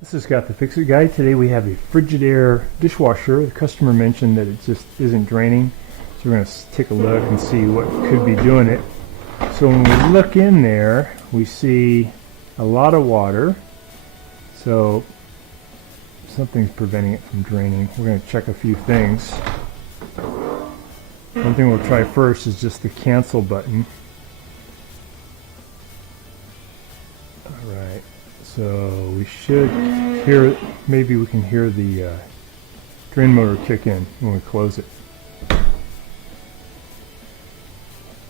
This is Scott the Fix-It Guy. Today we have a Frigidaire dishwasher. The customer mentioned that it just isn't draining, so we're going to take a look and see what could be doing it. So when we look in there, we see a lot of water, so something's preventing it from draining. We're going to check a few things. One thing we'll try first is just the cancel button. Alright, so we should hear, maybe we can hear the drain motor kick in when we close it.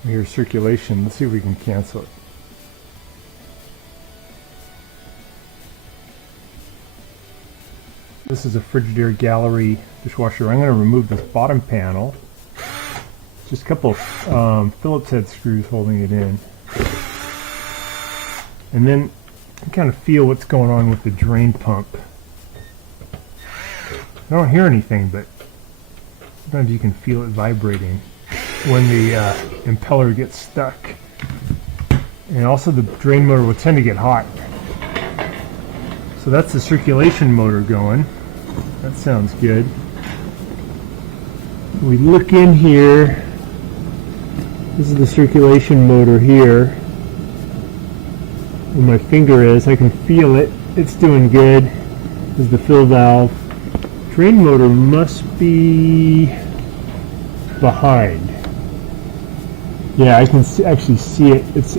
We hear circulation. Let's see if we can cancel it. This is a Frigidaire Gallery dishwasher. I'm going to remove this bottom panel. Just a couple of Phillips head screws holding it in. And then you kind of feel what's going on with the drain pump. I don't hear anything, but sometimes you can feel it vibrating when the impeller gets stuck. And also the drain motor will tend to get hot. So that's the circulation motor going. That sounds good. We look in here. This is the circulation motor here. Where my finger is, I can feel it. It's doing good. This is the fill valve. Drain motor must be behind. Yeah, I can actually see it. It's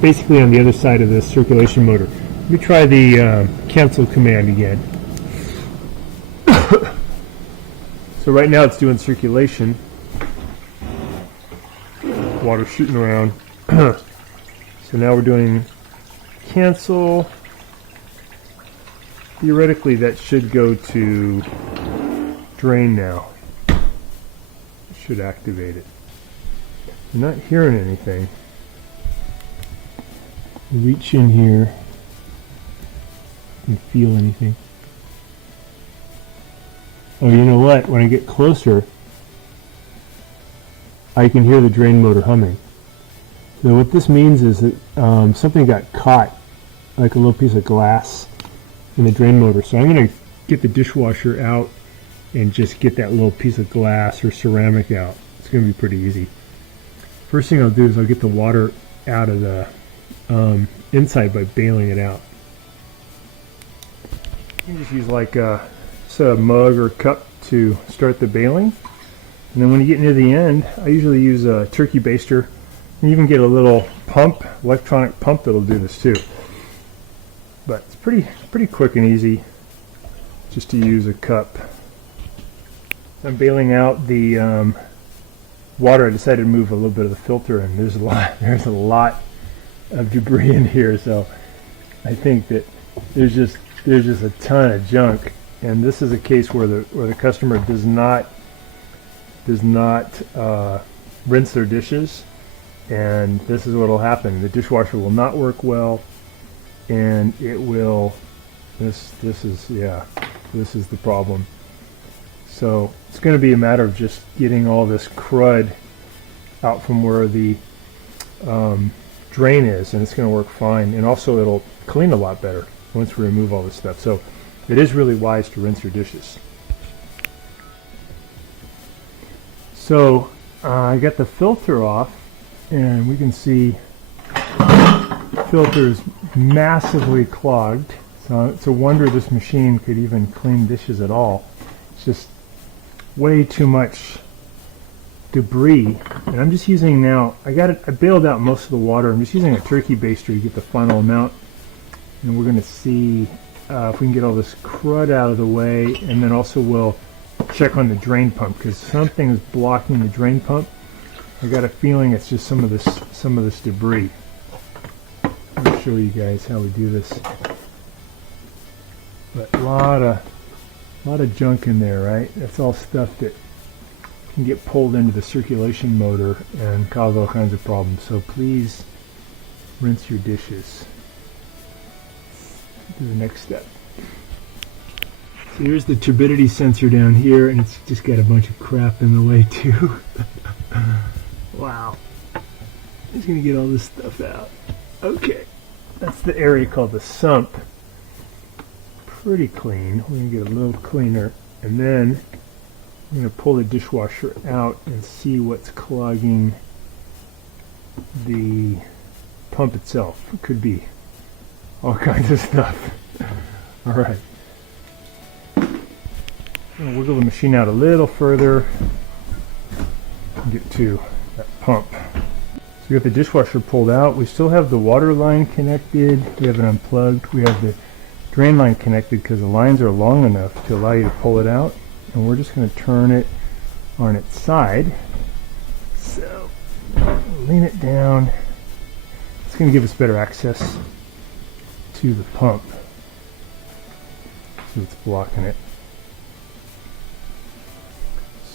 basically on the other side of the circulation motor. Let me try the cancel command again. So right now it's doing circulation. Water shooting around. So now we're doing cancel. Theoretically that should go to drain now. It should activate it. I'm not hearing anything. Reach in here and feel anything. Oh, you know what? When I get closer, I can hear the drain motor humming. So what this means is that something got caught, like a little piece of glass in the drain motor. So I'm going to get the dishwasher out and just get that little piece of glass or ceramic out. It's going to be pretty easy. First thing I'll do is I'll get the water out of the inside by bailing it out. You can just use like a mug or cup to start the bailing. And then when you get near the end, I usually use a turkey baster. You even get a little pump, electronic pump that'll do this too. But it's pretty quick and easy just to use a cup. I'm bailing out the water. I decided to move a little bit of the filter, and there's a lot of debris in here. So I think that there's just a ton of junk. And this is a case where the customer does not rinse their dishes, and this is what will happen. The dishwasher will not work well, and it will. This is the problem. So it's going to be a matter of just getting all this crud out from where the drain is, and it's going to work fine. And also it'll clean a lot better once we remove all this stuff. So it is really wise to rinse your dishes. So I got the filter off, and we can see the filter is massively clogged. So it's a wonder this machine could even clean dishes at all. It's just way too much debris. And I'm just using now, I bailed out most of the water. I'm just using a turkey baster to get the final amount. And we're going to see if we can get all this crud out of the way, and then also we'll check on the drain pump, because something is blocking the drain pump. I got a feeling it's just some of this debris. I'll show you guys how we do this. But a lot of junk in there, right? That's all stuff that can get pulled into the circulation motor and cause all kinds of problems. So please rinse your dishes. Do the next step. So here's the turbidity sensor down here, and it's just got a bunch of crap in the way too. Wow. Just gonna get all this stuff out. Okay. That's the area called the sump. pretty clean. We're going to get a little cleaner, and then I'm going to pull the dishwasher out and see what's clogging the pump itself. It could be all kinds of stuff. All right. I'm going to wiggle the machine out a little further and get to that pump. So we got the dishwasher pulled out. We still have the water line connected. We have it unplugged. We have the drain line connected because the lines are long enough to allow you to pull it out. And we're just going to turn it on its side. So lean it down. It's going to give us better access to the pump. So it's blocking it.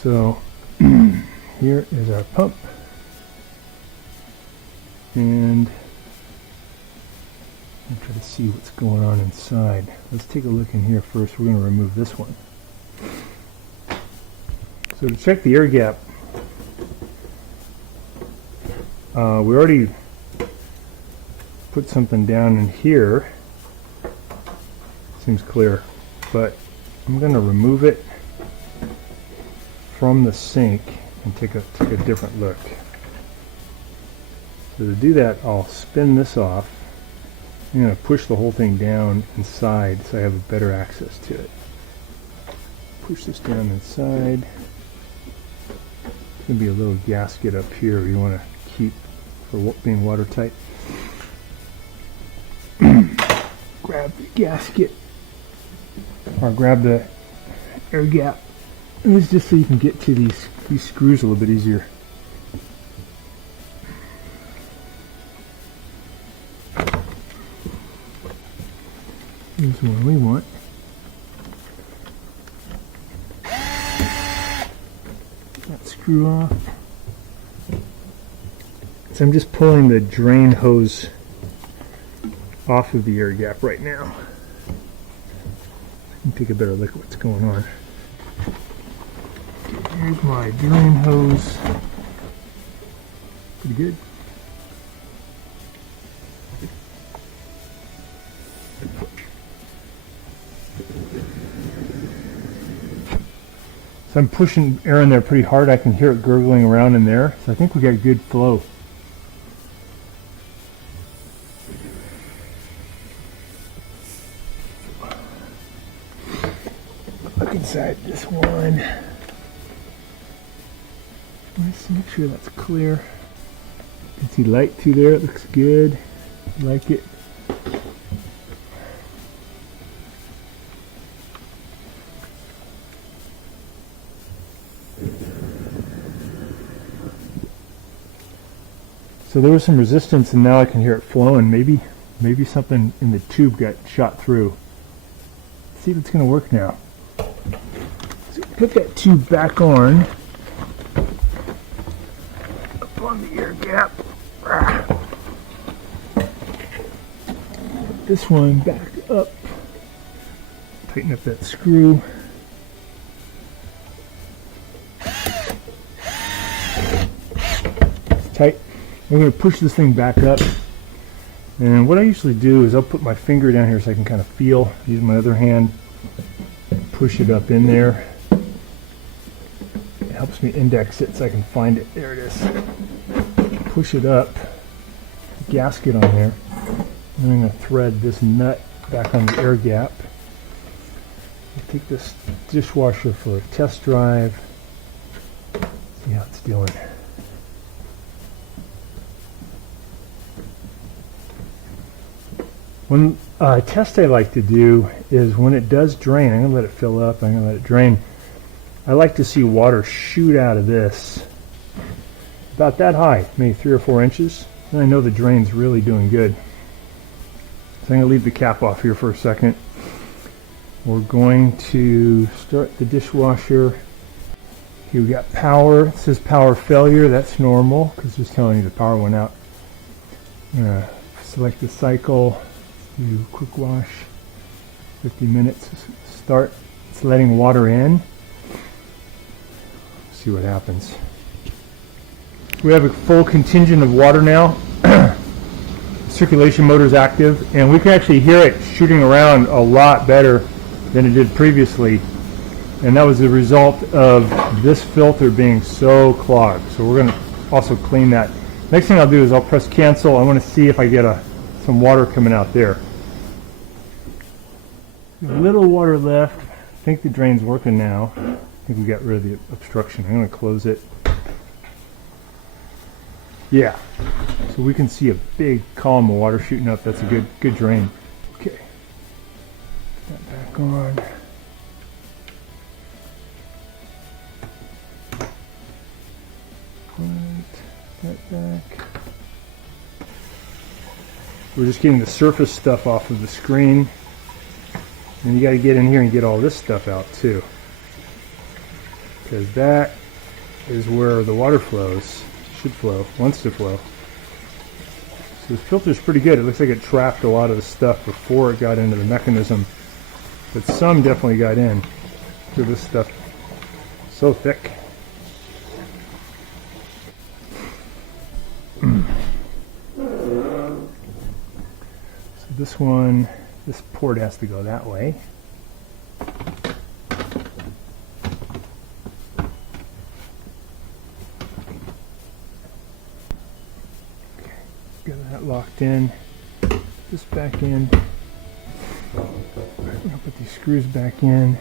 So here is our pump. And I'll try to see what's going on inside. Let's take a look in here first. We're going to remove this one. So to check the air gap, we already put something down in here. Seems clear, but I'm going to remove it from the sink and take a different look. So to do that, I'll spin this off. I'm going to push the whole thing down inside so I have a better access to it. Push this down inside. There's going to be a little gasket up here you want to keep for being watertight. Grab the gasket, or grab the air gap. And this is just so you can get to these screws a little bit easier. Here's one we want. That screw off. So I'm just pulling the drain hose off of the air gap right now. I can take a better look at what's going on. Okay, here's my drain hose. Pretty good. So I'm pushing air in there pretty hard. I can hear it gurgling around in there. So I think we got good flow. Look inside this one. Let's make sure that's clear. You can see light through there. It looks good. I like it. So there was some resistance, and now I can hear it flowing. Maybe something in the tube got shot through. Let's see if it's going to work now. So put that tube back on. Up on the air gap. This one back up. Tighten up that screw. It's tight. We're going to push this thing back up, and what I usually do is I'll put my finger down here so I can kind of feel, use my other hand, push it up in there. It helps me index it so I can find it. There it is. Push it up, gasket on there, and I'm going to thread this nut back on the air gap. I'll take this dishwasher for a test drive, see how it's doing. One test I like to do is when it does drain, I'm going to let it fill up, I'm going to let it drain. I like to see water shoot out of this about that high, maybe 3 or 4 inches. And I know the drain's really doing good. So I'm going to leave the cap off here for a second. We're going to start the dishwasher. Okay, we got power. It says power failure. That's normal because it's telling you the power went out. I'm going to select the cycle. Do quick wash, 50 minutes. Start. It's letting water in. See what happens. We have a full contingent of water now. Circulation motor is active, and we can actually hear it shooting around a lot better than it did previously, and that was the result of this filter being so clogged. So we're going to also clean that. Next thing I'll do is I'll press cancel. I want to see if I get some water coming out there. A little water left. I think the drain's working now. I think we got rid of the obstruction. I'm going to close it. Yeah, so we can see a big column of water shooting up. That's a good drain. Okay, put that back on. Put that back. We're just getting the surface stuff off of the screen. And you got to get in here and get all this stuff out too, because that is where the water flows. Should flow, wants to flow. So this filter's pretty good. It looks like it trapped a lot of the stuff before it got into the mechanism, but some definitely got in through this stuff. So thick. So this one, this port has to go that way. Got that locked in. Put this back in. I'm gonna put these screws back in.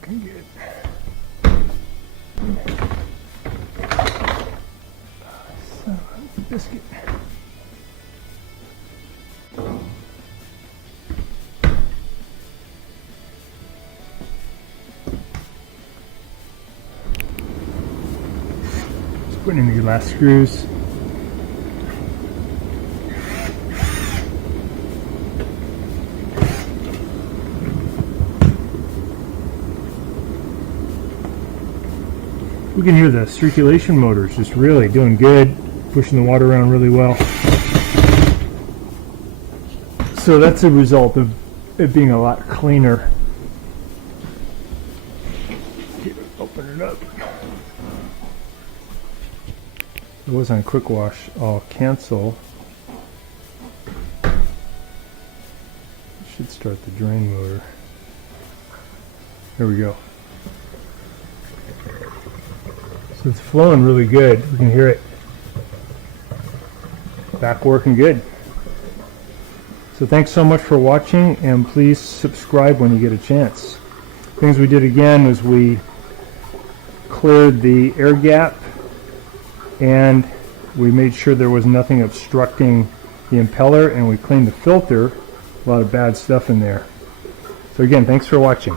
Looking good. So, biscuit. Putting in the last screws. We can hear the circulation motors just really doing good, pushing the water around really well. So that's a result of it being a lot cleaner. Open it up. It was on quick wash. I'll cancel. Should start the drain motor. There we go. So it's flowing really good. We can hear it. Back working good. So thanks so much for watching, and please subscribe when you get a chance. Things we did again was we cleared the air gap, and we made sure there was nothing obstructing the impeller, and we cleaned the filter. A lot of bad stuff in there. So again, thanks for watching.